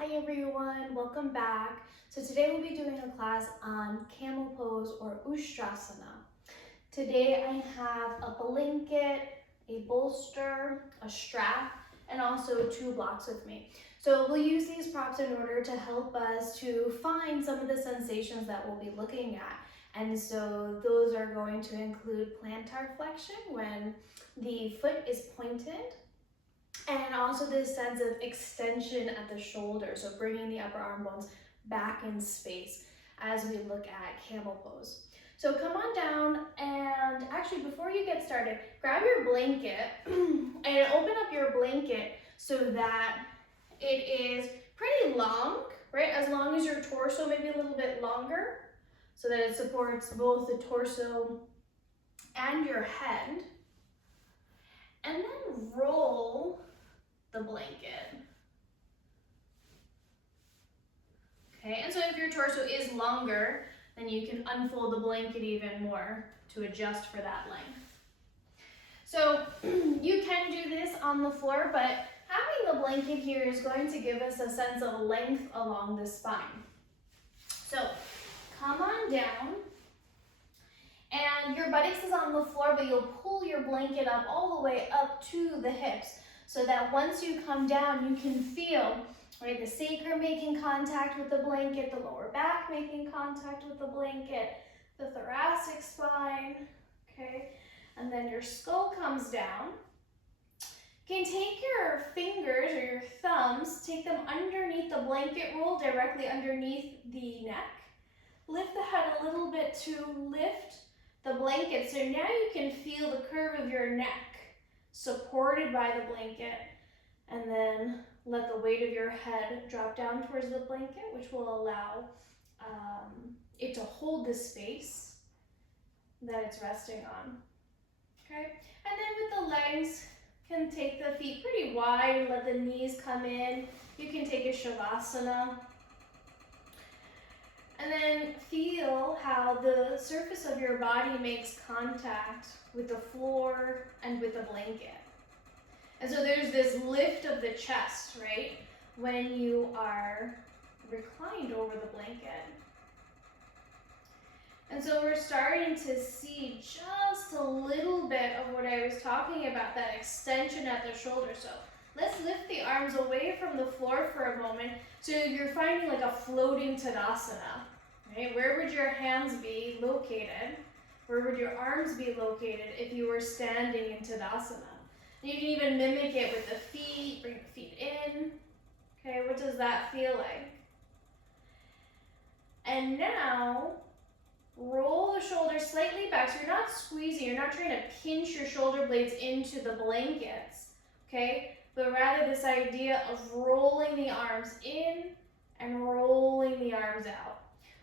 Hi everyone, welcome back. So today we'll be doing a class on camel pose or Ustrasana. Today I have a blanket, a bolster, a strap, and also 2 blocks with me. So we'll use these props in order to help us to find some of the sensations that we'll be looking at. And so those are going to include plantar flexion when the foot is pointed, and also this sense of extension at the shoulder, so bringing the upper arm bones back in space as we look at camel pose. So come on down, and actually before you get started, grab your blanket and open up your blanket so that it is pretty long, right? As long as your torso, maybe a little bit longer, so that it supports both the torso and your head. And then roll the blanket. Okay, and so if your torso is longer, then you can unfold the blanket even more to adjust for that length. So you can do this on the floor, but having the blanket here is going to give us a sense of length along the spine. So come on down, and your buttocks is on the floor, but you'll pull your blanket up all the way up to the hips, so that once you come down, you can feel, right, the sacrum making contact with the blanket, the lower back making contact with the blanket, the thoracic spine, okay? And then your skull comes down. You can take your fingers or your thumbs, take them underneath the blanket roll, directly underneath the neck. Lift the head a little bit to lift the blanket, so now you can feel the curve of your neck supported by the blanket, and then let the weight of your head drop down towards the blanket, which will allow it to hold the space that it's resting on. Okay, and then with the legs, can take the feet pretty wide, let the knees come in. You can take a shavasana. And then feel how the surface of your body makes contact with the floor and with the blanket. And so there's this lift of the chest, right? When you are reclined over the blanket. And so we're starting to see just a little bit of what I was talking about, that extension at the shoulder. So let's lift the arms away from the floor for a moment. So you're finding like a floating Tadasana, right? Where would your hands be located? Where would your arms be located if you were standing in Tadasana? You can even mimic it with the feet, bring the feet in. Okay, what does that feel like? And now, roll the shoulders slightly back. So you're not squeezing, you're not trying to pinch your shoulder blades into the blankets, okay? But rather this idea of rolling the arms in and rolling the arms out.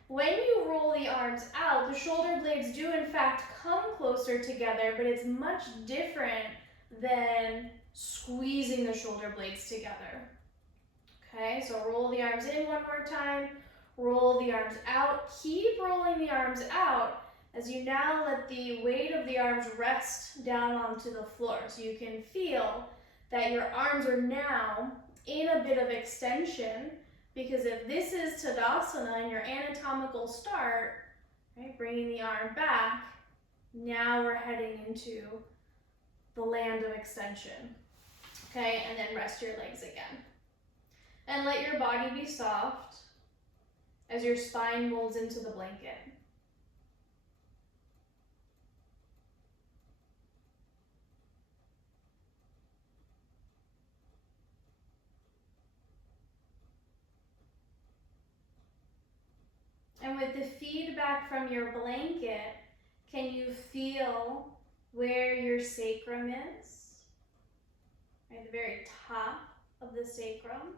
When you roll the arms out, the shoulder blades do in fact come closer together, but it's much different than squeezing the shoulder blades together. Okay, so roll the arms in one more time, roll the arms out, keep rolling the arms out as you now let the weight of the arms rest down onto the floor. So you can feel that your arms are now in a bit of extension, because if this is Tadasana and your anatomical start, right, bringing the arm back, now we're heading into the land of extension. Okay, and then rest your legs again. And let your body be soft as your spine molds into the blanket. And with the feedback from your blanket, can you feel where your sacrum is? Right, the very top of the sacrum.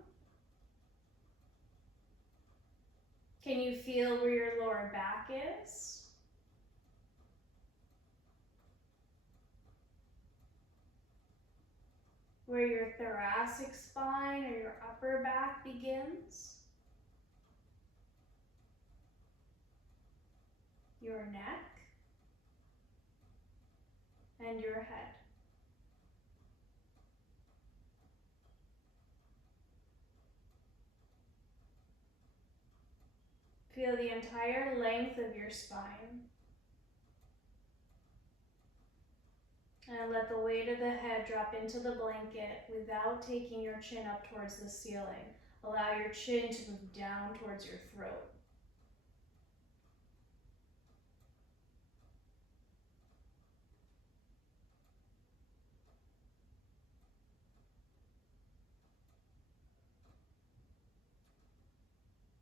Can you feel where your lower back is? Where your thoracic spine or your upper back begins? Your neck and your head. Feel the entire length of your spine. And let the weight of the head drop into the blanket without taking your chin up towards the ceiling. Allow your chin to move down towards your throat.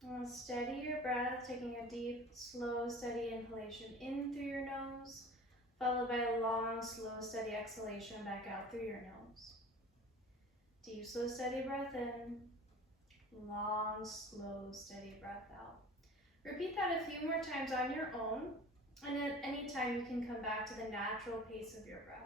And steady your breath, taking a deep, slow, steady inhalation in through your nose, followed by a long, slow, steady exhalation back out through your nose. Deep, slow, steady breath in. Long, slow, steady breath out. Repeat that a few more times on your own, and at any time you can come back to the natural pace of your breath.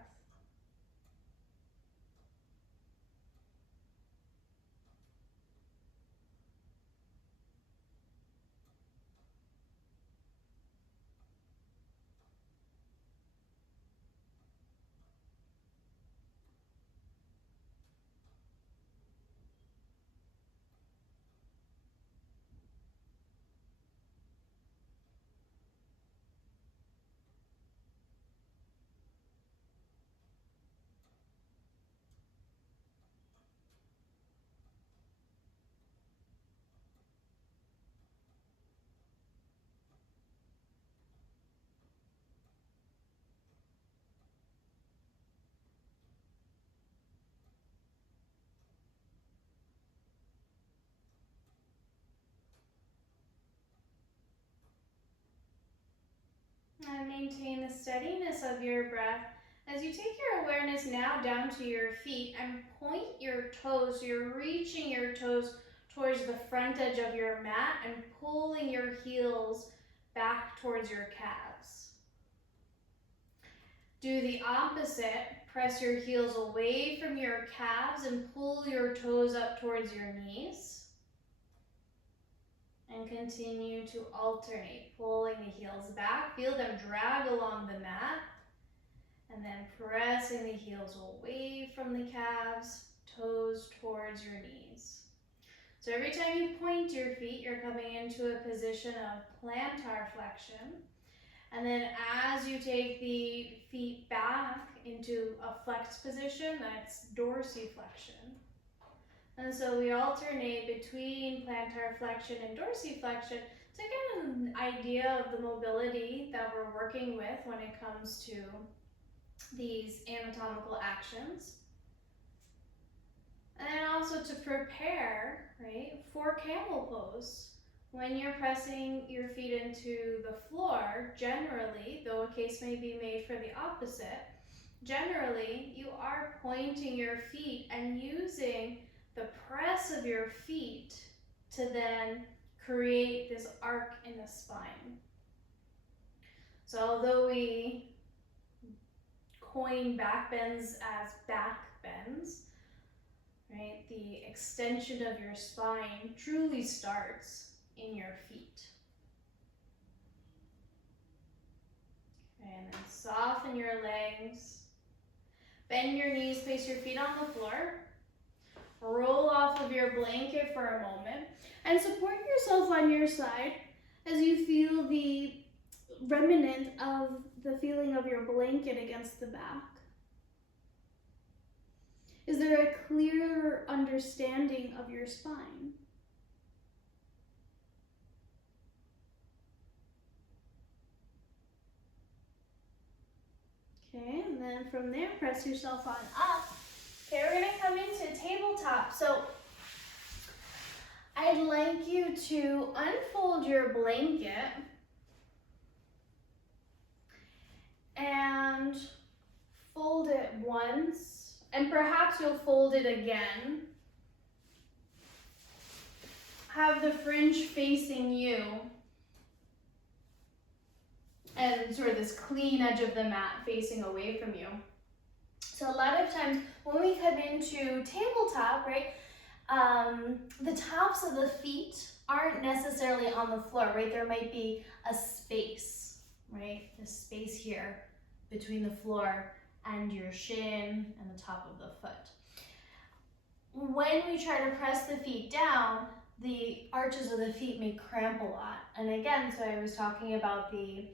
And maintain the steadiness of your breath as you take your awareness now down to your feet and point your toes. You're reaching your toes towards the front edge of your mat and pulling your heels back towards your calves. Do the opposite. Press your heels away from your calves and pull your toes up towards your knees. And continue to alternate, pulling the heels back. Feel them drag along the mat. And then pressing the heels away from the calves, toes towards your knees. So every time you point your feet, you're coming into a position of plantar flexion. And then as you take the feet back into a flexed position, that's dorsiflexion. And so we alternate between plantar flexion and dorsiflexion to get an idea of the mobility that we're working with when it comes to these anatomical actions. And then also to prepare, right, for camel pose. When you're pressing your feet into the floor, generally, though a case may be made for the opposite, generally you are pointing your feet and using the press of your feet to then create this arc in the spine. So although we coin back bends as back bends, right, the extension of your spine truly starts in your feet. Okay, and then soften your legs. Bend your knees, place your feet on the floor. Roll off of your blanket for a moment and support yourself on your side as you feel the remnant of the feeling of your blanket against the back. Is there a clearer understanding of your spine? Okay, and then from there, press yourself on up. Okay, we're gonna come into tabletop. So I'd like you to unfold your blanket and fold it once, and perhaps you'll fold it again. Have the fringe facing you and sort of this clean edge of the mat facing away from you. So a lot of times when we come into tabletop, right, the tops of the feet aren't necessarily on the floor, right? There might be a space, right? This space here between the floor and your shin and the top of the foot. When we try to press the feet down, the arches of the feet may cramp a lot. And again, so I was talking about the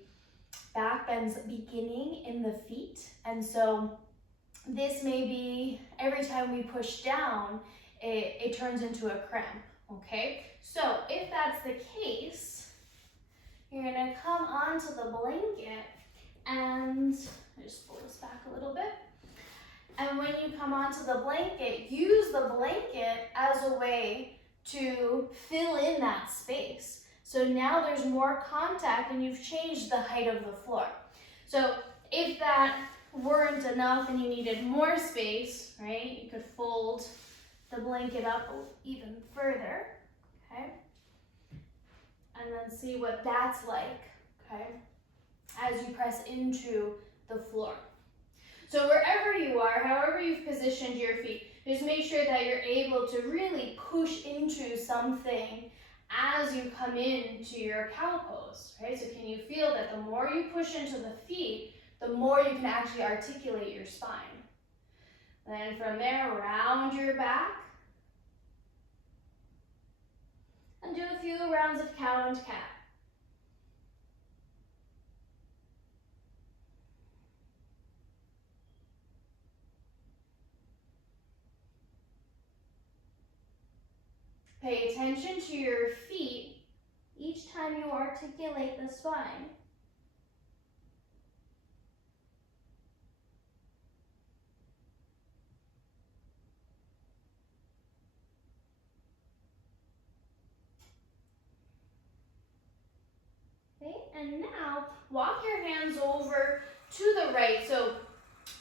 back bends beginning in the feet. And so this may be every time we push down, it turns into a cramp, okay? So if that's the case, you're gonna come onto the blanket and just pull this back a little bit. And when you come onto the blanket, use the blanket as a way to fill in that space. So now there's more contact and you've changed the height of the floor. So if that weren't enough and you needed more space, right, you could fold the blanket up even further, okay? And then see what that's like, okay, as you press into the floor. So wherever you are, however you've positioned your feet, just make sure that you're able to really push into something as you come into your cow pose, right? So can you feel that the more you push into the feet, the more you can actually articulate your spine. Then from there, round your back. And do a few rounds of cow and cat. Pay attention to your feet each time you articulate the spine. Okay, and now walk your hands over to the right. So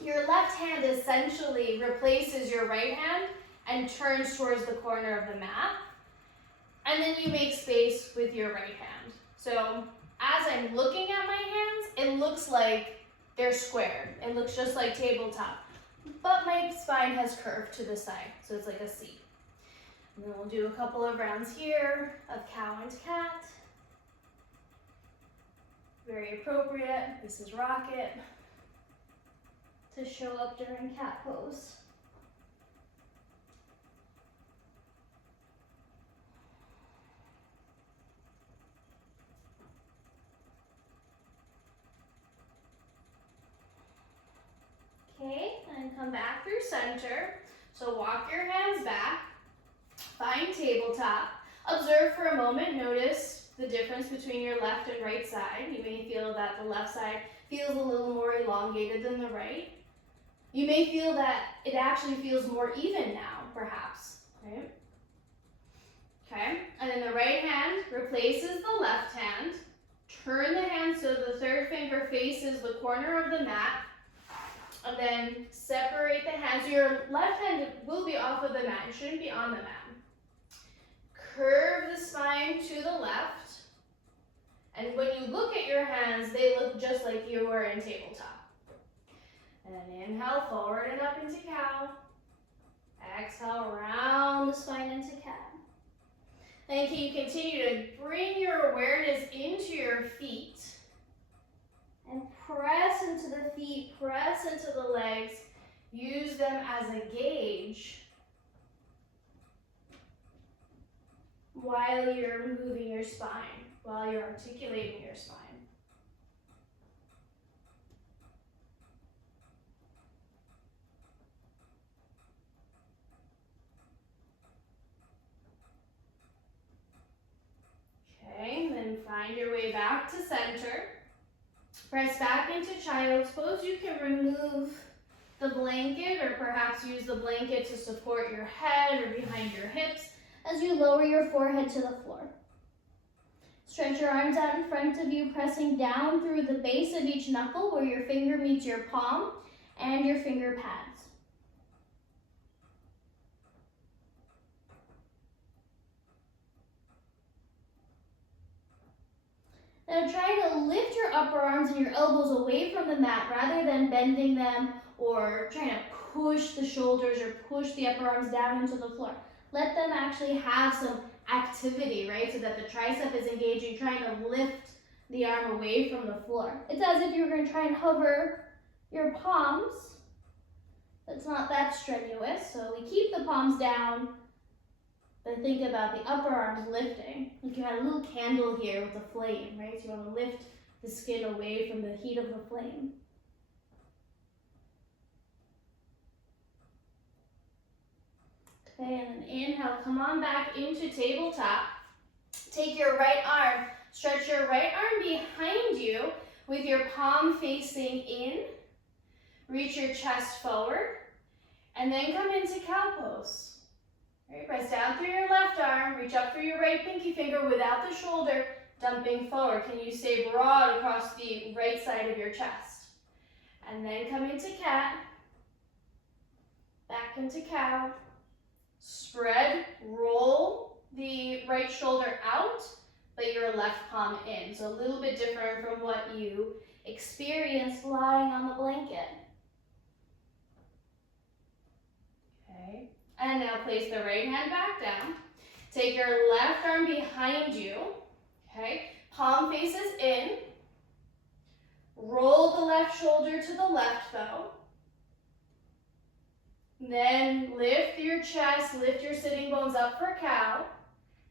your left hand essentially replaces your right hand and turns towards the corner of the mat. And then you make space with your right hand. So as I'm looking at my hands, it looks like they're squared. It looks just like tabletop. But my spine has curved to the side, so it's like a C. And then we'll do a couple of rounds here of cow and cat. Very appropriate. This is rocket to show up during cat pose. Okay, and come back through center. So walk your hands back, find tabletop. Observe for a moment, notice the difference between your left and right side. You may feel that the left side feels a little more elongated than the right. You may feel that it actually feels more even now, perhaps, right? Okay, and then the right hand replaces the left hand. Turn the hand so the third finger faces the corner of the mat. And then separate the hands. Your left hand will be off of the mat. It shouldn't be on the mat. Curve the spine to the left. And when you look at your hands, they look just like you were in tabletop. And then inhale forward and up into cow. Exhale, round the spine into cat. Then can you continue to bring your awareness into your feet. And press into the feet, press into the legs. Use them as a gauge while you're moving your spine, while you're articulating your spine. Okay, then find your way back to center. Press back into child's pose. You can remove the blanket or perhaps use the blanket to support your head or behind your hips as you lower your forehead to the floor. Stretch your arms out in front of you, pressing down through the base of each knuckle where your finger meets your palm and your finger pads. Now try to lift your upper arms and your elbows away from the mat rather than bending them or trying to push the shoulders or push the upper arms down into the floor. Let them actually have some activity, right? So that the tricep is engaging, trying to lift the arm away from the floor. It's as if you're going to try and hover your palms. It's not that strenuous, so we keep the palms down But think about the upper arms lifting. Like you had a little candle here with a flame, right? So you want to lift the skin away from the heat of the flame. Okay, and then inhale, come on back into tabletop. Take your right arm, stretch your right arm behind you with your palm facing in. Reach your chest forward, and then come into cow pose. Right, press down through your left arm, reach up through your right pinky finger without the shoulder dumping forward. Can you stay broad across the right side of your chest? And then come into cat, back into cow. Spread, roll the right shoulder out, but your left palm in. So a little bit different from what you experienced lying on the blanket. Okay, and now place the right hand back down. Take your left arm behind you, okay? Palm faces in. Roll the left shoulder to the left though. Then lift your chest, lift your sitting bones up for cow.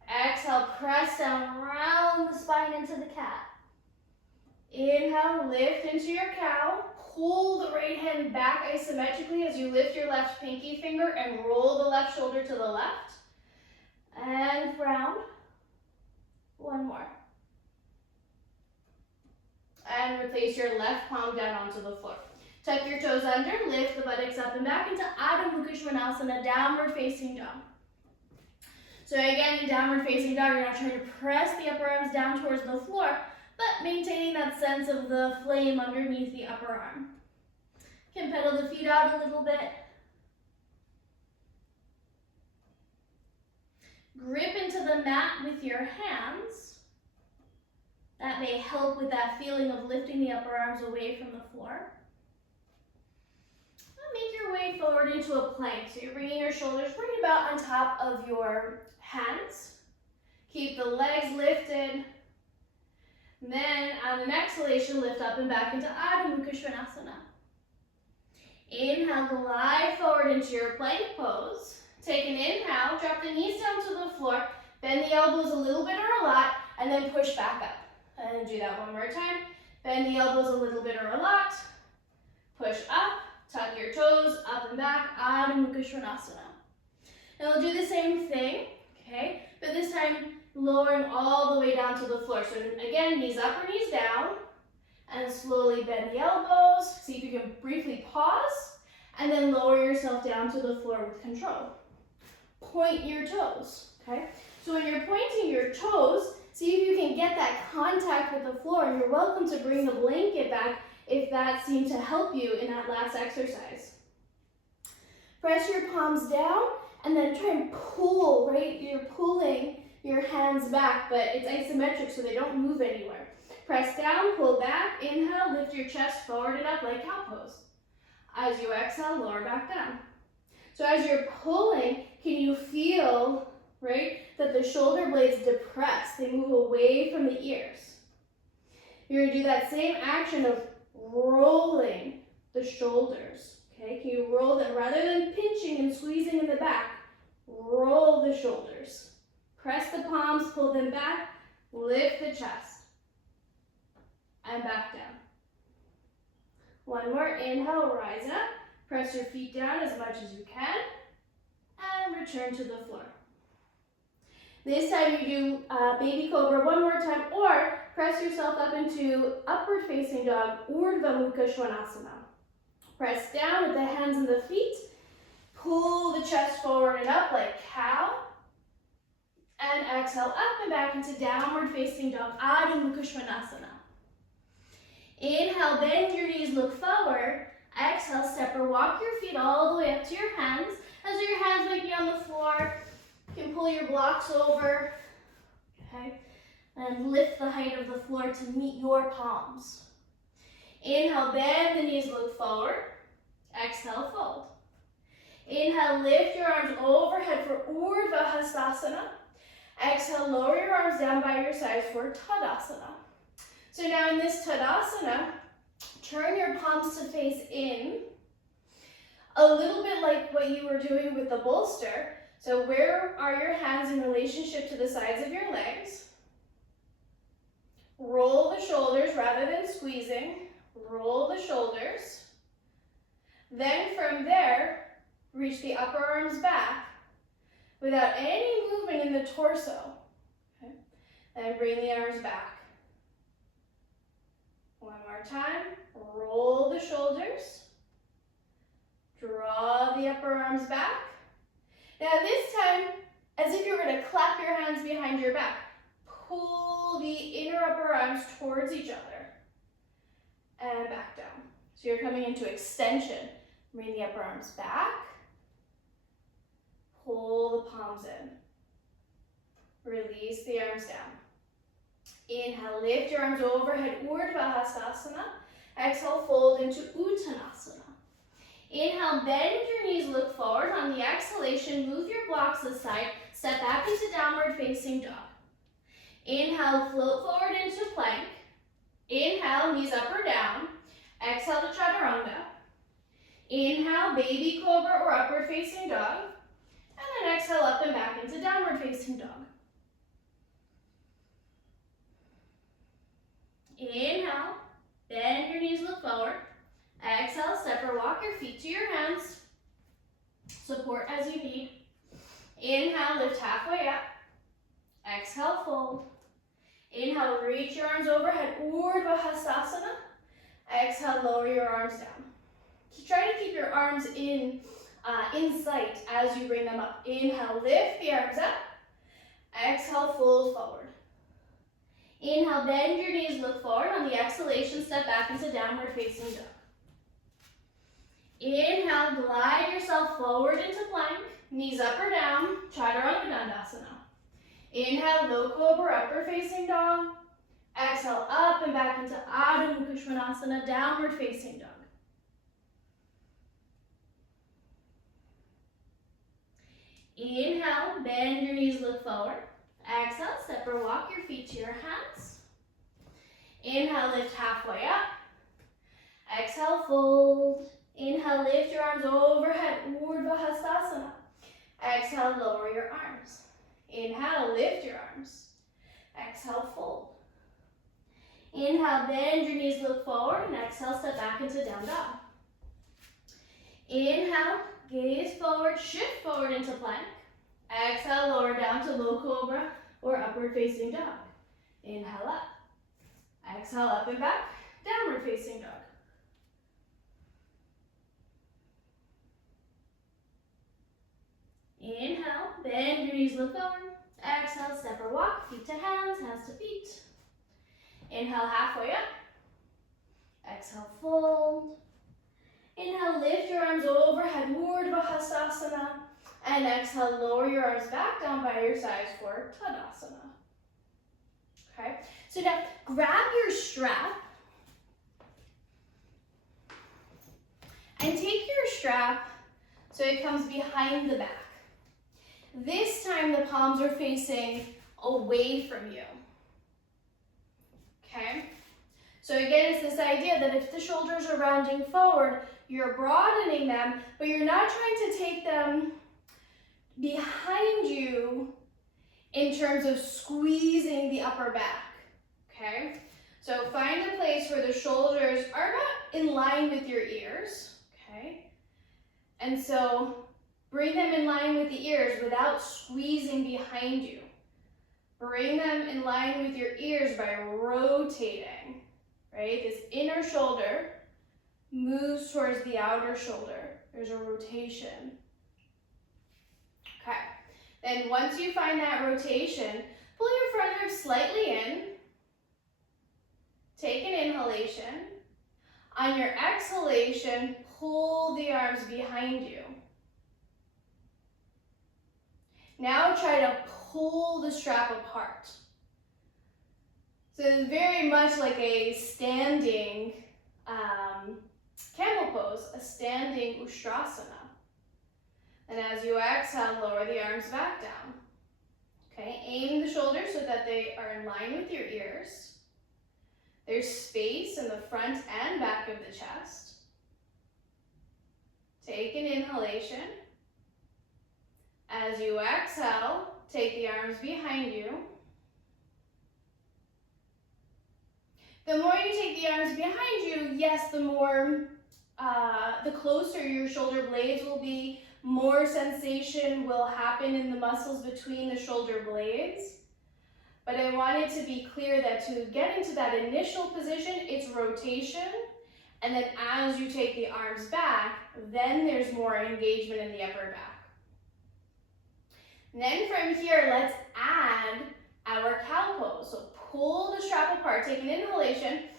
Exhale, press down, round the spine into the cat. Inhale, lift into your cow. Pull the right hand back isometrically as you lift your left pinky finger and roll the left shoulder to the left. And round. One more. And replace your left palm down onto the floor. Tuck your toes under, lift the buttocks up and back into Adho Mukha Svanasana, downward facing dog. So again, in downward facing dog, you're not trying to press the upper arms down towards the floor, but maintaining that sense of the flame underneath the upper arm. You can pedal the feet out a little bit. Grip into the mat with your hands. That may help with that feeling of lifting the upper arms away from the floor. Make your way forward into a plank. So you're bringing your shoulders right about on top of your hands. Keep the legs lifted. And then on an exhalation, lift up and back into Adho Mukha Svanasana. Inhale, glide forward into your plank pose. Take an inhale, drop the knees down to the floor, bend the elbows a little bit or a lot, and then push back up. And do that one more time. Bend the elbows a little bit or a lot, push up. Tuck your toes, up and back, Adho Mukha Svanasana. And we'll do the same thing, okay? But this time, lowering all the way down to the floor. So again, knees up or knees down, and slowly bend the elbows. See if you can briefly pause, and then lower yourself down to the floor with control. Point your toes, okay? So when you're pointing your toes, see if you can get that contact with the floor, and you're welcome to bring the blanket back if that seemed to help you in that last exercise. Press your palms down and then try and pull, right? You're pulling your hands back, but it's isometric so they don't move anywhere. Press down, pull back, inhale, lift your chest forward and up like cow pose. As you exhale, lower back down. So as you're pulling, can you feel, right, that the shoulder blades depress? They move away from the ears. You're gonna do that same action of rolling the shoulders, okay? Can you roll them rather than pinching and squeezing in the back? Roll the shoulders. Press the palms, pull them back, lift the chest, and back down. One more, inhale, rise up, press your feet down as much as you can, and return to the floor. This time you do baby cobra one more time, or press yourself up into upward facing dog, Urdhva Mukha Svanasana. Press down with the hands and the feet, pull the chest forward and up like cow, and exhale up and back into downward facing dog, Adho Mukha Svanasana. Inhale, bend your knees, look forward. Exhale, step or walk your feet all the way up to your hands. As your hands might be on the floor, you can pull your blocks over, okay? And lift the height of the floor to meet your palms. Inhale, bend the knees, look forward. Exhale, fold. Inhale, lift your arms overhead for Urdhva Hastasana. Exhale, lower your arms down by your sides for Tadasana. So now in this Tadasana, turn your palms to face in, a little bit like what you were doing with the bolster. So where are your hands in relationship to the sides of your legs? Roll the shoulders rather than squeezing. Roll the shoulders. Then from there, reach the upper arms back without any movement in the torso. Okay? And bring the arms back. One more time. Roll the shoulders. Draw the upper arms back. Now this time, as if you were going to clap your hands behind your back, pull the inner upper arms towards each other and back down. So you're coming into extension. Bring the upper arms back. Pull the palms in. Release the arms down. Inhale, lift your arms overhead, Urdhva Hastasana. Exhale, fold into Uttanasana. Inhale, bend your knees, look forward. On the exhalation, move your blocks aside. Step back into downward facing dog. Inhale, float forward into plank. Inhale, knees up or down. Exhale to chaturanga. Inhale, baby cobra or upward facing dog. And then exhale up and back into downward facing dog. Inhale, bend your knees, look forward. Exhale, step or walk your feet to your hands. Support as you need. Inhale, lift halfway up. Exhale, fold. Inhale, reach your arms overhead, Urdhva Hastasana. Exhale, lower your arms down. So try to keep your arms in sight as you bring them up. Inhale, lift the arms up. Exhale, fold forward. Inhale, bend your knees, look forward. On the exhalation, step back into downward facing dog. Inhale, glide yourself forward into plank. Knees up or down, chaturanga dandasana. Inhale, low cobra, upward facing dog. Exhale, up and back into Adho Mukha Svanasana, downward facing dog. Inhale, bend your knees, look forward. Exhale, step or walk your feet to your hands. Inhale, lift halfway up. Exhale, fold. Inhale, lift your arms overhead, Urdhva Hastasana. Exhale, lower your arms. Inhale, lift your arms. Exhale, fold. Inhale, bend your knees, look forward, and exhale, step back into down dog. Inhale, gaze forward, shift forward into plank. Exhale, lower down to low cobra or upward facing dog. Inhale up. Exhale, up and back, downward facing dog. Inhale, bend your knees, look forward. Exhale, step or walk, feet to hands, hands to feet. Inhale, halfway up. Exhale, fold. Inhale, lift your arms overhead, Urdhva Hastasana. And exhale, lower your arms back down by your sides for Tadasana. Okay, so now grab your strap and take your strap so it comes behind the back. This time the palms are facing away from you. Okay, so again, it's this idea that if the shoulders are rounding forward, you're broadening them, but you're not trying to take them behind you in terms of squeezing the upper back. Okay, so find a place where the shoulders are not in line with your ears. Okay, and so bring them in line with the ears without squeezing behind you. Bring them in line with your ears by rotating, right? This inner shoulder moves towards the outer shoulder. There's a rotation. Okay, then once you find that rotation, pull your front ribs slightly in. Take an inhalation. On your exhalation, pull the arms behind you. Now try to pull the strap apart. So it's very much like a standing camel pose, a standing Ustrasana. And as you exhale, lower the arms back down. Okay, aim the shoulders so that they are in line with your ears. There's space in the front and back of the chest. Take an inhalation. As you exhale, take the arms behind you. The more you take the arms behind you, yes, the closer your shoulder blades will be, more sensation will happen in the muscles between the shoulder blades. But I want it to be clear that to get into that initial position, it's rotation. And then as you take the arms back, then there's more engagement in the upper back. And then from here, let's add our cow pose. So pull the strap apart, take an inhalation.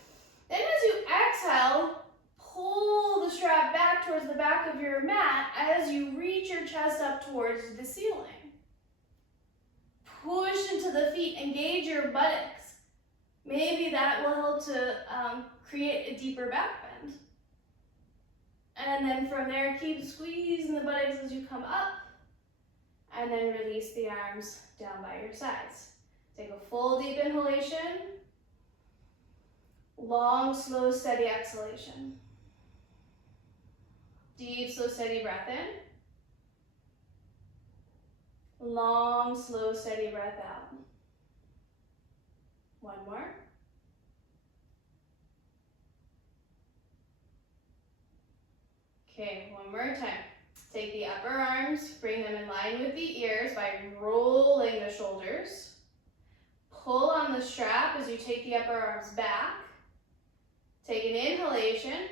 Then as you exhale, pull the strap back towards the back of your mat as you reach your chest up towards the ceiling. Push into the feet, engage your buttocks. Maybe that will help to create a deeper back bend. And then from there, keep squeezing the buttocks as you come up. And then release the arms down by your sides. Take a full deep inhalation. Long, slow, steady exhalation. Deep, slow, steady breath in. Long, slow, steady breath out. One more. Okay, one more time. Take the upper arms, bring them in line with the ears by rolling the shoulders. Pull on the strap as you take the upper arms back. Take an inhalation.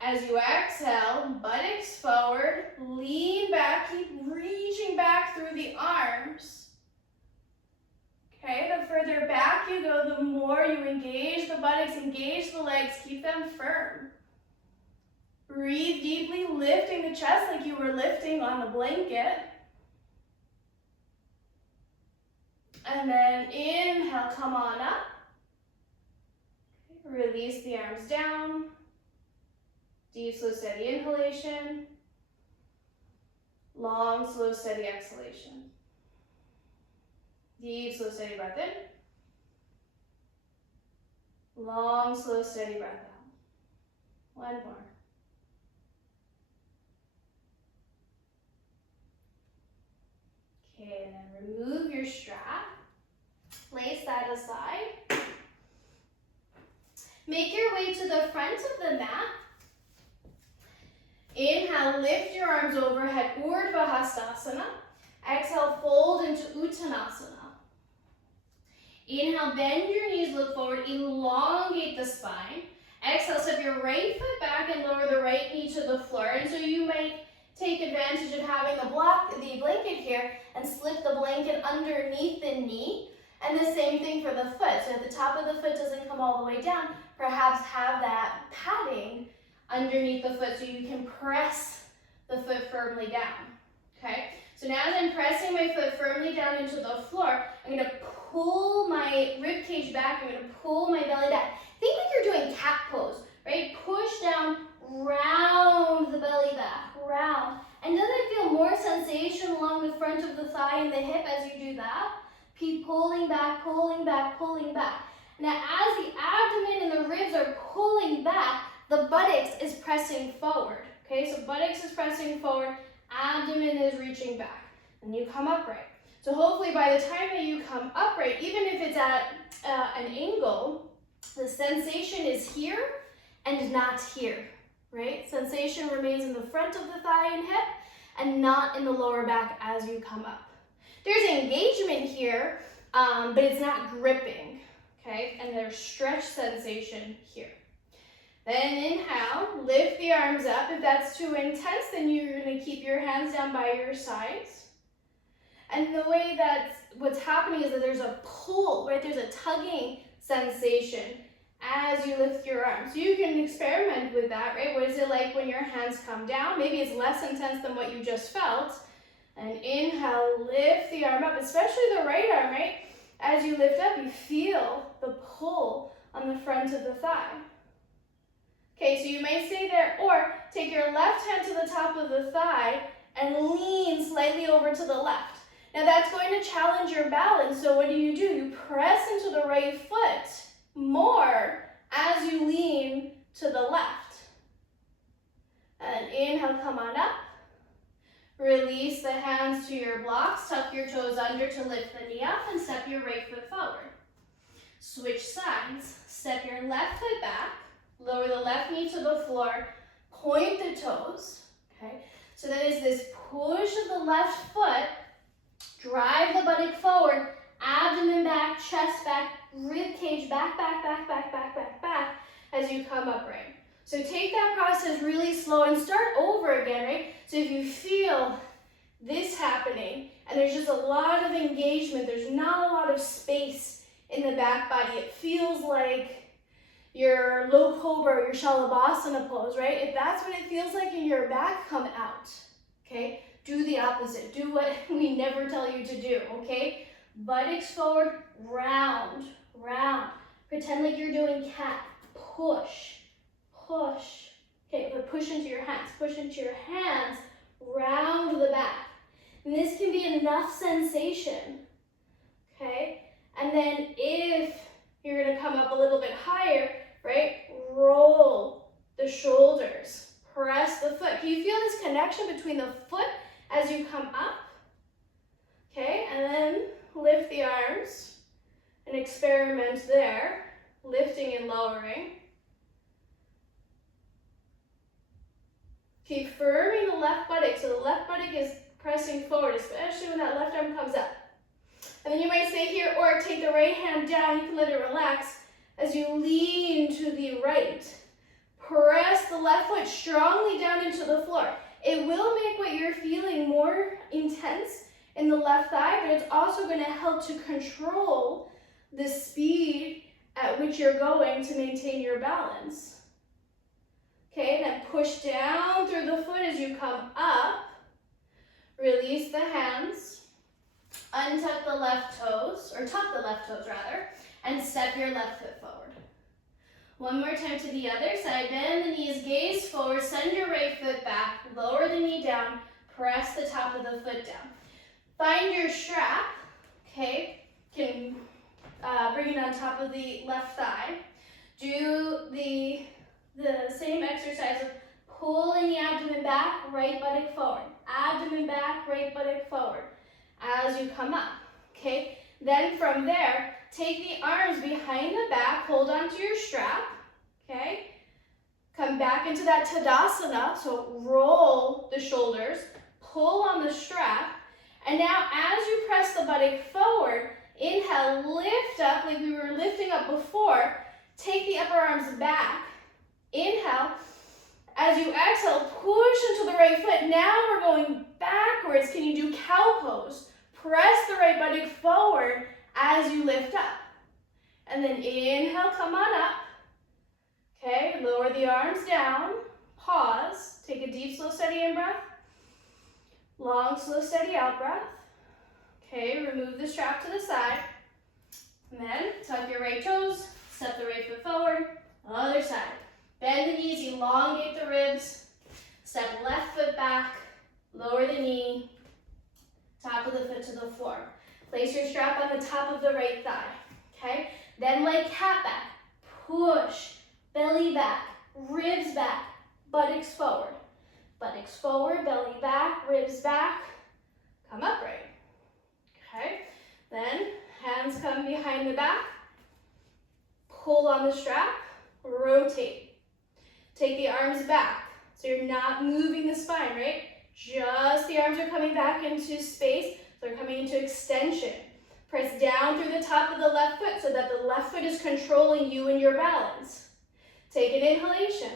As you exhale, buttocks forward, lean back, keep reaching back through the arms. Okay, the further back you go, the more you engage the buttocks, engage the legs, keep them firm. Breathe deeply, lifting the chest like you were lifting on the blanket. And then inhale, come on up. Okay, release the arms down. Deep, slow, steady inhalation. Long, slow, steady exhalation. Deep, slow, steady breath in. Long, slow, steady breath out. One more. Okay, and then remove your strap. Place that aside. Make your way to the front of the mat. Inhale, lift your arms overhead, Urdhva Hastasana. Exhale, fold into Uttanasana. Inhale, bend your knees, look forward, elongate the spine. Exhale, step your right foot back and lower the right knee to the floor. And so you might take advantage of having the blanket here and slip the blanket underneath the knee. And the same thing for the foot. So if the top of the foot doesn't come all the way down, perhaps have that padding underneath the foot so you can press the foot firmly down. Okay? So now as I'm pressing my foot firmly down into the floor, I'm going to pull my rib cage back. I'm going to pull my belly back. Think like you're doing cat pose, right? Push down, round the belly back, round. And doesn't it feel more sensation along the front of the thigh and the hip as you do that? Keep pulling back, pulling back, pulling back. Now as the abdomen and the ribs are pulling back, the buttocks is pressing forward. Okay, so buttocks is pressing forward, abdomen is reaching back, and you come upright. So hopefully by the time that you come upright, even if it's at an angle, the sensation is here and not here, right? Sensation remains in the front of the thigh and hip and not in the lower back as you come up. There's engagement here, but it's not gripping, okay? And there's stretch sensation here. Then inhale, lift the arms up. If that's too intense, then you're going to keep your hands down by your sides. And the way that what's happening is that there's a pull, right? There's a tugging sensation as you lift your arms. So you can experiment with that, right? What is it like when your hands come down? Maybe it's less intense than what you just felt. And inhale, lift the arm up, especially the right arm, right? As you lift up, you feel the pull on the front of the thigh. Okay, so you may stay there, or take your left hand to the top of the thigh and lean slightly over to the left. Now that's going to challenge your balance, so what do? You press into the right foot more as you lean to the left. And inhale, come on up. Release the hands to your blocks, tuck your toes under to lift the knee up, and step your right foot forward. Switch sides. Step your left foot back, lower the left knee to the floor, point the toes, okay? So that is this push of the left foot, drive the buttock forward, abdomen back, chest back, rib cage back, back, back, back, back, back, back, as you come upright. So take that process really slow and start over again, right? So if you feel this happening and there's just a lot of engagement, there's not a lot of space in the back body, it feels like your low cobra or your shalabhasana pose, right? If that's what it feels like in your back, come out, okay? Do the opposite. Do what we never tell you to do, okay? Buttocks forward, round, round. Pretend like you're doing cat. Push, push. Okay, but push into your hands. Push into your hands, round the back. And this can be enough sensation, okay? And then if you're gonna come up a little bit higher, right? Roll the shoulders, press the foot. Can you feel this connection between the foot as you come up? Okay, and then lift the arms and experiment there, lifting and lowering. Keep firming the left buttock, so the left buttock is pressing forward, especially when that left arm comes up. And then you might stay here or take the right hand down. You can let it relax as you lean to the right. Press the left foot strongly down into the floor. It will make what you're feeling more intense in the left thigh, but it's also going to help to control the speed at which you're going to maintain your balance. Okay, then push down through the foot as you come up. Release the hands. Untuck the left toes, or tuck the left toes rather, and step your left foot forward. One more time to the other side. Bend the knees, gaze forward, send your right foot back, lower the knee down, press the top of the foot down. Find your strap, okay? Can bring it on top of the left thigh. Do the same exercise of pulling the abdomen back, right buttock forward. Abdomen back, right buttock forward as you come up, okay? Then from there, take the arms behind the back, hold onto your strap, okay? Come back into that Tadasana, so roll the shoulders, pull on the strap, and now as you press the buttock forward, inhale, lift up like we were lifting up before, take the upper arms back, inhale, as you exhale, push into the right foot. Now we're going backwards. Can you do cow pose? Press the right buttock forward as you lift up. And then inhale, come on up. Okay, lower the arms down. Pause. Take a deep, slow, steady in breath. Long, slow, steady out breath. Okay, remove the strap to the side. And then tuck your right toes. Step the right foot forward. Other side. Bend the knees, elongate the ribs. Step left foot back, lower the knee, top of the foot to the floor. Place your strap on the top of the right thigh, okay? Then like cat back, push, belly back, ribs back, buttocks forward. Buttocks forward, belly back, ribs back, come upright, okay? Then hands come behind the back, pull on the strap, rotate. Take the arms back, so you're not moving the spine, right? Just the arms are coming back into space, so they're coming into extension. Press down through the top of the left foot so that the left foot is controlling you and your balance. Take an inhalation.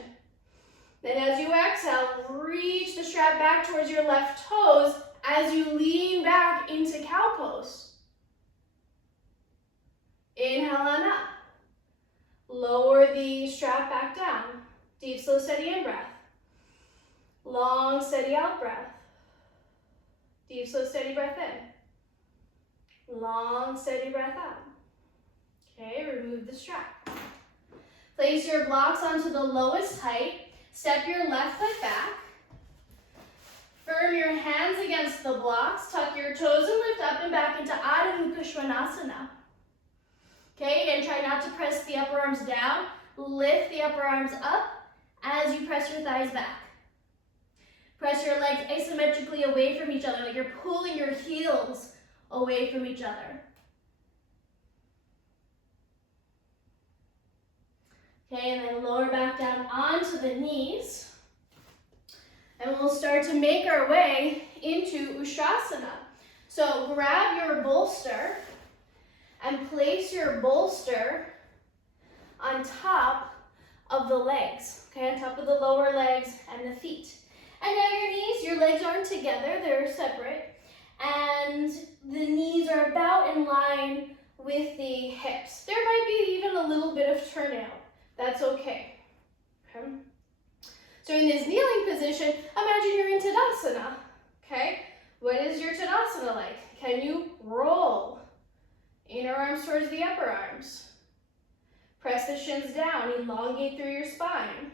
Then as you exhale, reach the strap back towards your left toes as you lean back into cow pose. Inhale on up. Lower the strap back down. Deep, slow, steady in breath. Long, steady out breath. Deep, slow, steady breath in. Long, steady breath out. Okay, remove the strap. Place your blocks onto the lowest height. Step your left foot back. Firm your hands against the blocks. Tuck your toes and lift up and back into Adho Mukha Svanasana. Okay, again, try not to press the upper arms down. Lift the upper arms up as you press your thighs back. Press your legs asymmetrically away from each other, like you're pulling your heels away from each other. Okay, and then lower back down onto the knees. And we'll start to make our way into Ushasana. So grab your bolster and place your bolster on top of the legs, okay, on top of the lower legs and the feet. And now your knees, your legs aren't together, they're separate. And the knees are about in line with the hips. There might be even a little bit of turnout. That's okay. Okay. So in this kneeling position, imagine you're in Tadasana. Okay. What is your Tadasana like? Can you roll? Inner arms towards the upper arms. Press the shins down, elongate through your spine.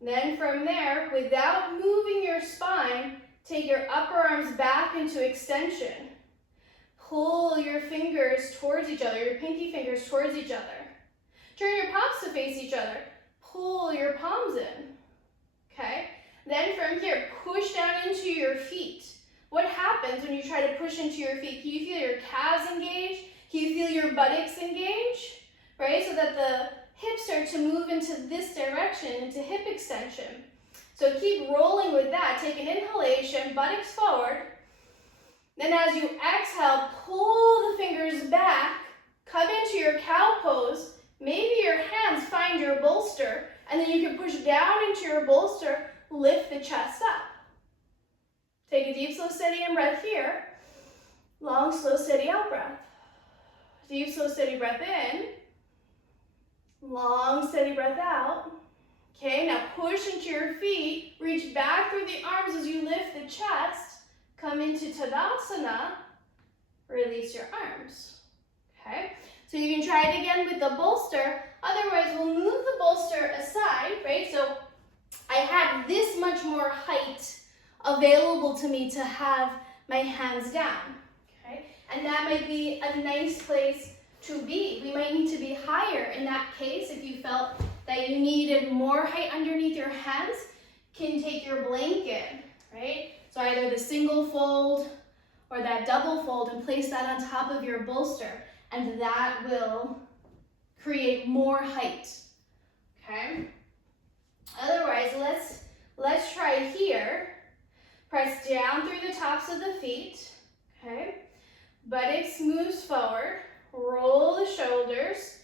Then from there, without moving your spine, take your upper arms back into extension. Pull your fingers towards each other, your pinky fingers towards each other. Turn your palms to face each other. Pull your palms in, okay? Then from here, push down into your feet. What happens when you try to push into your feet? Can you feel your calves engage? Can you feel your buttocks engage? Right, so that the hips start to move into this direction, into hip extension. So keep rolling with that. Take an inhalation, buttocks forward. Then as you exhale, pull the fingers back, come into your cow pose. Maybe your hands find your bolster, and then you can push down into your bolster, lift the chest up. Take a deep, slow, steady in breath here. Long, slow, steady out breath. Deep, slow, steady breath in. Long, steady breath out. Okay, now push into your feet. Reach back through the arms as you lift the chest. Come into Tadasana. Release your arms. Okay, so you can try it again with the bolster. Otherwise, we'll move the bolster aside, right? So I had this much more height available to me to have my hands down, okay? And that might be a nice place to be. We might need to be higher in that case. If you felt that you needed more height underneath your hands, can take your blanket, right? So either the single fold or that double fold and place that on top of your bolster, and that will create more height, okay? Otherwise, let's try here. Press down through the tops of the feet, okay? Buttocks moves forward, roll the shoulders,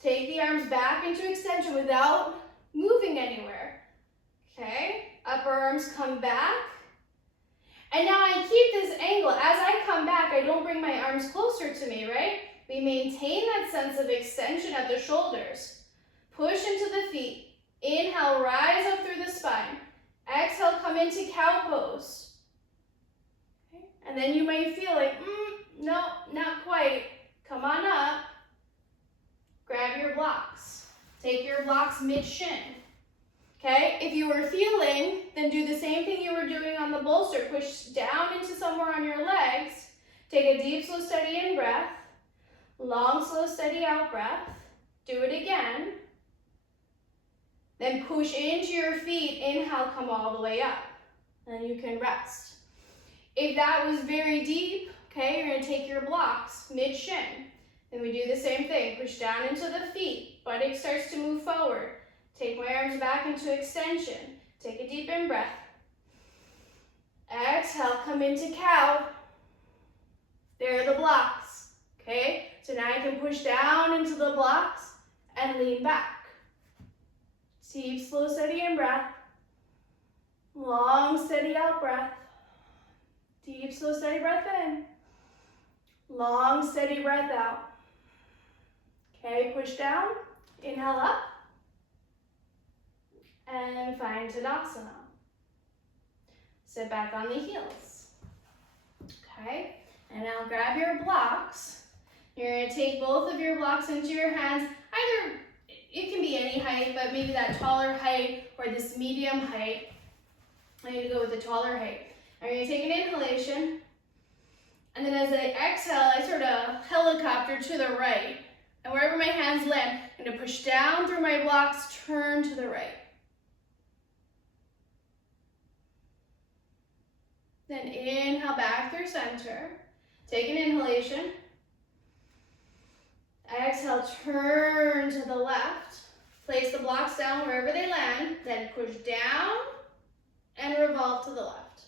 take the arms back into extension without moving anywhere, okay? Upper arms come back. And now I keep this angle. As I come back, I don't bring my arms closer to me, right? We maintain that sense of extension at the shoulders. Push into the feet. Inhale, rise up through the spine. Exhale, come into cow pose. Okay. And then you might feel like, no, not quite. Come on up. Grab your blocks. Take your blocks mid-shin. Okay, if you were feeling, then do the same thing you were doing on the bolster. Push down into somewhere on your legs. Take a deep, slow, steady in breath. Long, slow, steady out breath. Do it again. Then push into your feet. Inhale, come all the way up. Then you can rest. If that was very deep, okay, you're going to take your blocks mid-shin. Then we do the same thing. Push down into the feet. Buttock starts to move forward. Take my arms back into extension. Take a deep in breath. Exhale, come into cow. There are the blocks, okay? So now I can push down into the blocks and lean back. Deep, slow, steady in breath. Long, steady out breath. Deep, slow, steady breath in. Long, steady breath out. Okay, push down, inhale up. And find Tadasana. Sit back on the heels. Okay, and now grab your blocks. You're going to take both of your blocks into your hands. Either, it can be any height, but maybe that taller height or this medium height. I'm going to go with the taller height. I'm going to take an inhalation. And then as I exhale, I sort of helicopter to the right. And wherever my hands land, I'm going to push down through my blocks, turn to the right. Then inhale back through center. Take an inhalation. Exhale, turn to the left. Place the blocks down wherever they land. Then push down and revolve to the left.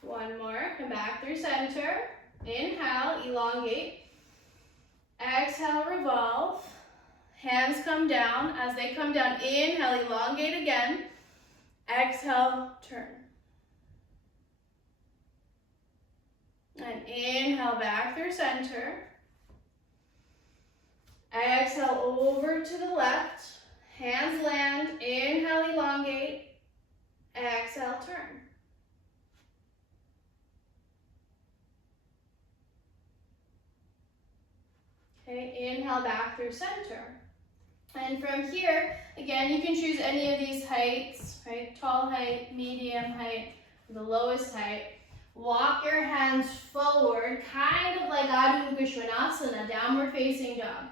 One more. Come back through center. Inhale, elongate. Exhale, revolve. Hands come down. As they come down, inhale, elongate again. Exhale, turn. And inhale back through center. Exhale over to the left. Hands land. Inhale, elongate. Exhale, turn. Okay, inhale back through center. And from here, again, you can choose any of these heights, right? Tall height, medium height, the lowest height. Walk your hands forward, kind of like Adho Mukha Svanasana, downward facing dog.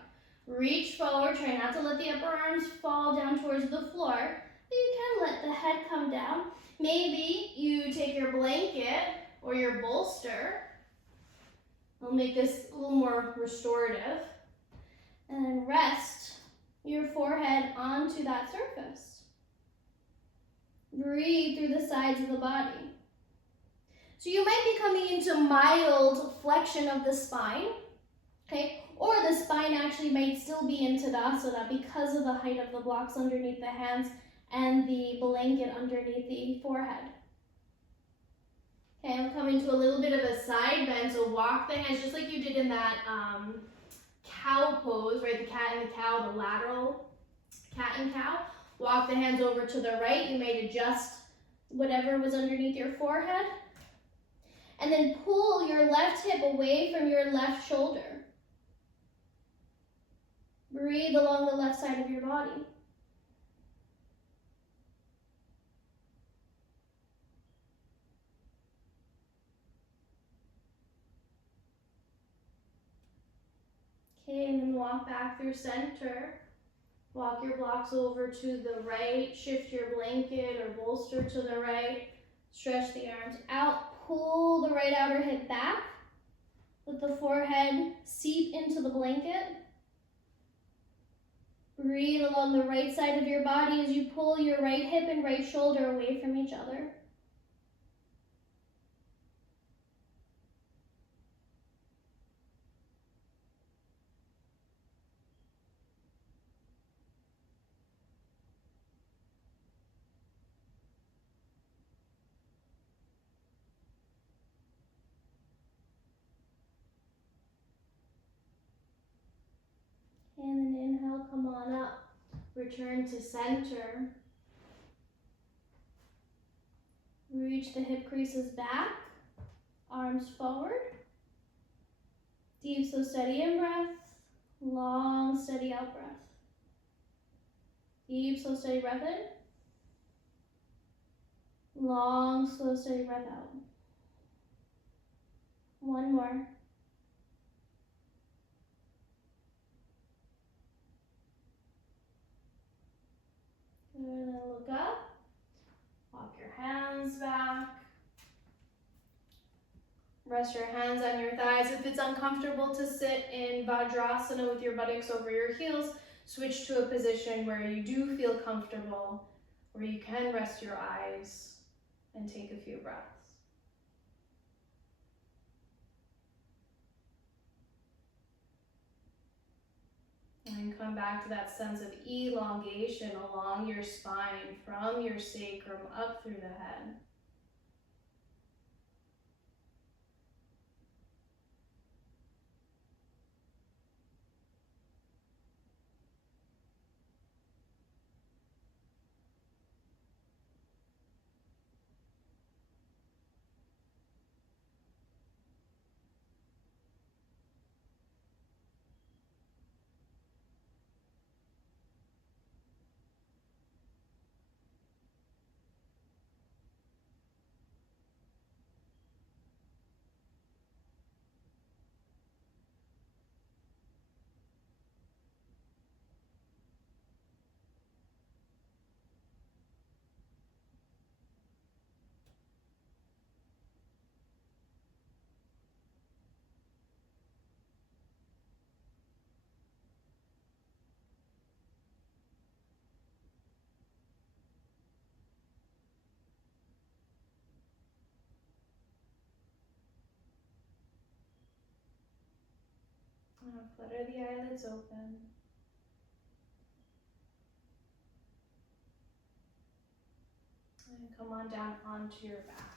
Reach forward, try not to let the upper arms fall down towards the floor. But you can let the head come down. Maybe you take your blanket or your bolster. We'll make this a little more restorative. And then rest your forehead onto that surface. Breathe through the sides of the body. So you might be coming into mild flexion of the spine, okay? Or the spine actually might still be in Tadasana because of the height of the blocks underneath the hands and the blanket underneath the forehead. Okay, I'll come into a little bit of a side bend, so walk the hands just like you did in that cow pose, right? The cat and the cow, the lateral cat and cow. Walk the hands over to the right. You might adjust whatever was underneath your forehead. And then pull your left hip away from your left shoulder. Breathe along the left side of your body. Okay, and then walk back through center. Walk your blocks over to the right. Shift your blanket or bolster to the right. Stretch the arms out. Pull the right outer hip back. Let the forehead seep into the blanket. Breathe along the right side of your body as you pull your right hip and right shoulder away from each other. And then inhale, come on up. Return to center. Reach the hip creases back. Arms forward. Deep, slow, steady in-breath. Long, steady out-breath. Deep, slow, steady breath in. Long, slow, steady breath out. One more. Good, and then look up. Walk your hands back. Rest your hands on your thighs. If it's uncomfortable to sit in Vajrasana with your buttocks over your heels, switch to a position where you do feel comfortable, where you can rest your eyes and take a few breaths. And come back to that sense of elongation along your spine, from your sacrum up through the head. Flutter the eyelids open. And come on down onto your back.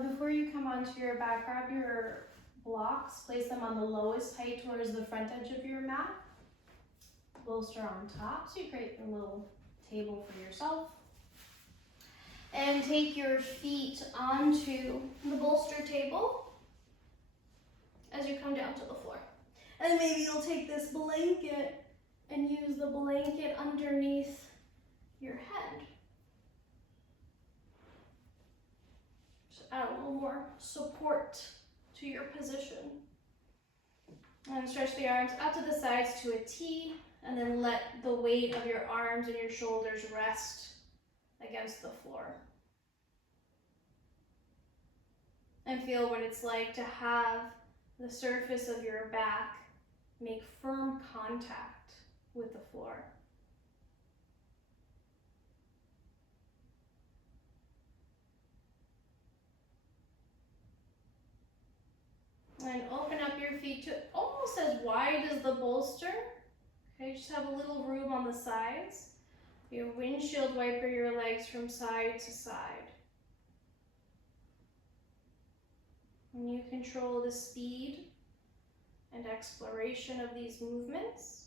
Before you come onto your back, grab your blocks, place them on the lowest height towards the front edge of your mat. Bolster on top, so you create a little table for yourself. And take your feet onto the bolster table as you come down to the floor. And maybe you'll take this blanket and use the blanket underneath your head. Just add a little more support to your position. And stretch the arms out to the sides to a T, and then let the weight of your arms and your shoulders rest against the floor. And feel what it's like to have the surface of your back make firm contact with the floor. And open up your feet to almost as wide as the bolster. Okay, just have a little room on the sides. Your windshield wiper your legs from side to side. And you control the speed and exploration of these movements.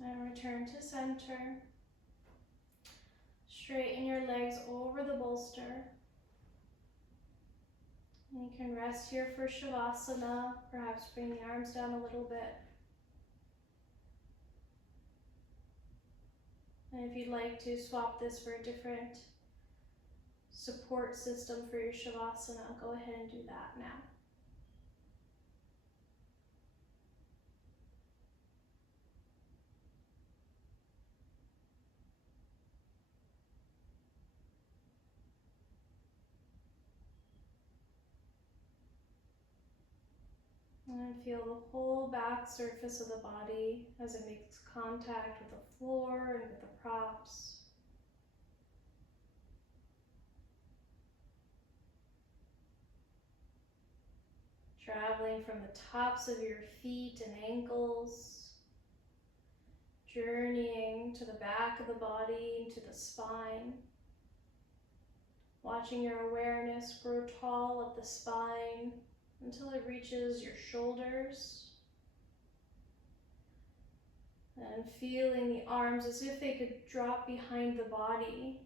And return to center. Straighten your legs over the bolster. And you can rest here for Shavasana, perhaps bring the arms down a little bit. And if you'd like to swap this for a different support system for your Shavasana, go ahead and do that now. And feel the whole back surface of the body as it makes contact with the floor and with the props. Traveling from the tops of your feet and ankles, journeying to the back of the body, to the spine. Watching your awareness grow tall up the spine until it reaches your shoulders. And feeling the arms as if they could drop behind the body,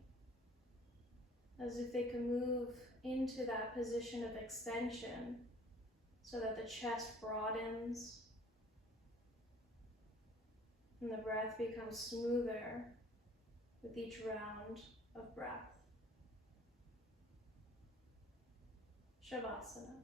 as if they could move into that position of extension so that the chest broadens and the breath becomes smoother with each round of breath. Shavasana.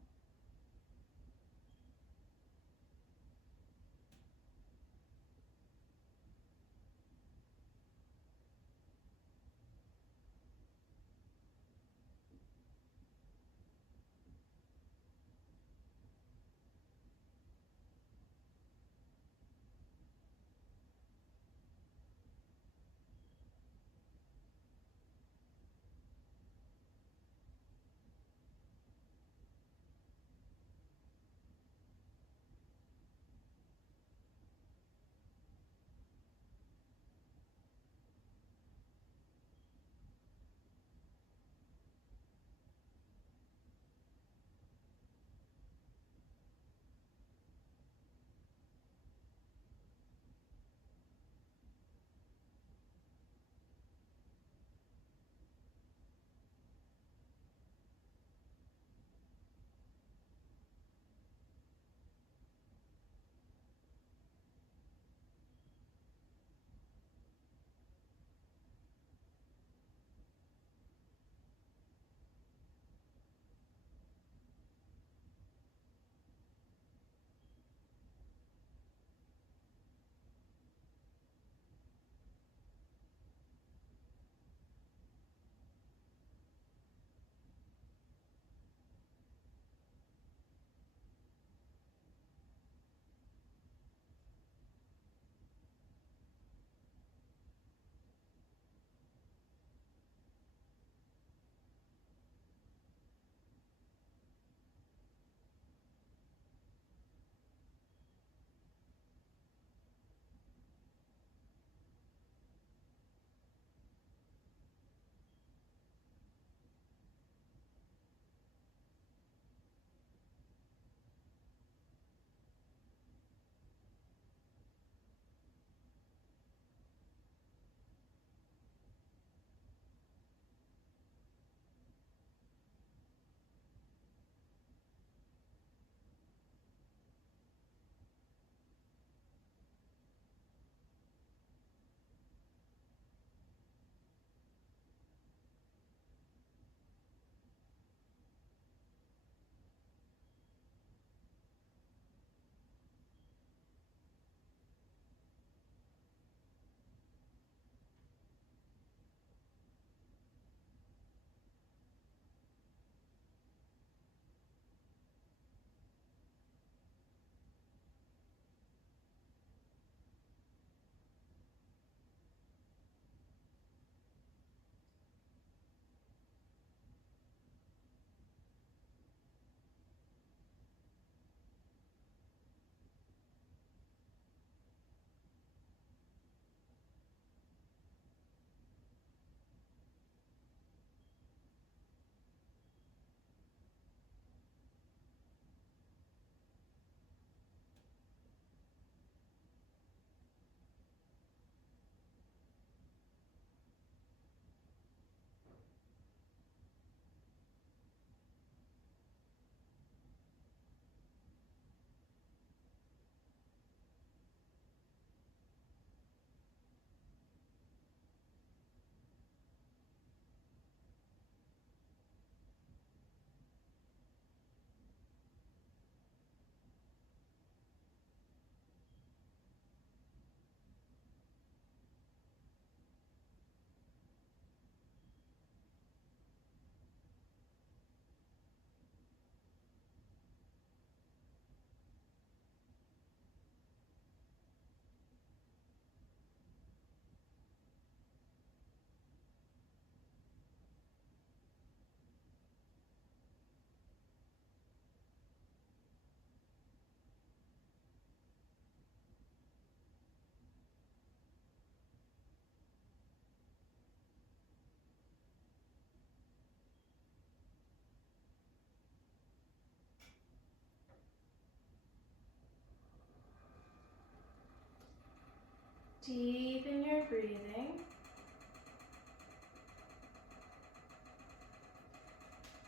Deepen your breathing.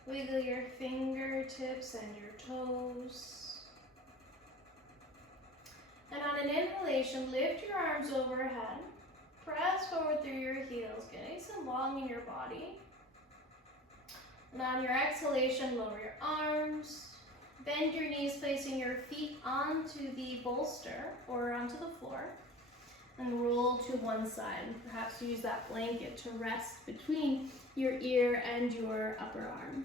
Wiggle your fingertips and your toes. And on an inhalation, lift your arms overhead. Press forward through your heels, get nice and long in your body. And on your exhalation, lower your arms. Bend your knees, placing your feet onto the bolster or onto the floor. And roll to one side. Perhaps use that blanket to rest between your ear and your upper arm.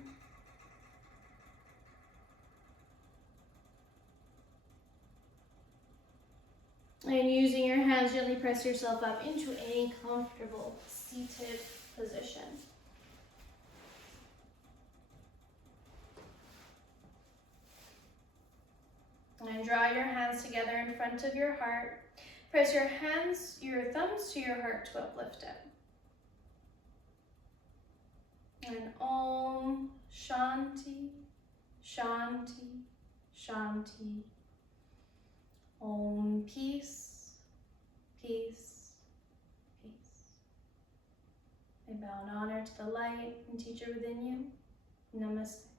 And using your hands, gently press yourself up into a comfortable seated position. And draw your hands together in front of your heart. Press your hands, your thumbs to your heart to uplift it. And Om Shanti, Shanti, Shanti. Om peace, peace, peace. I bow in honor to the light and teacher within you. Namaste.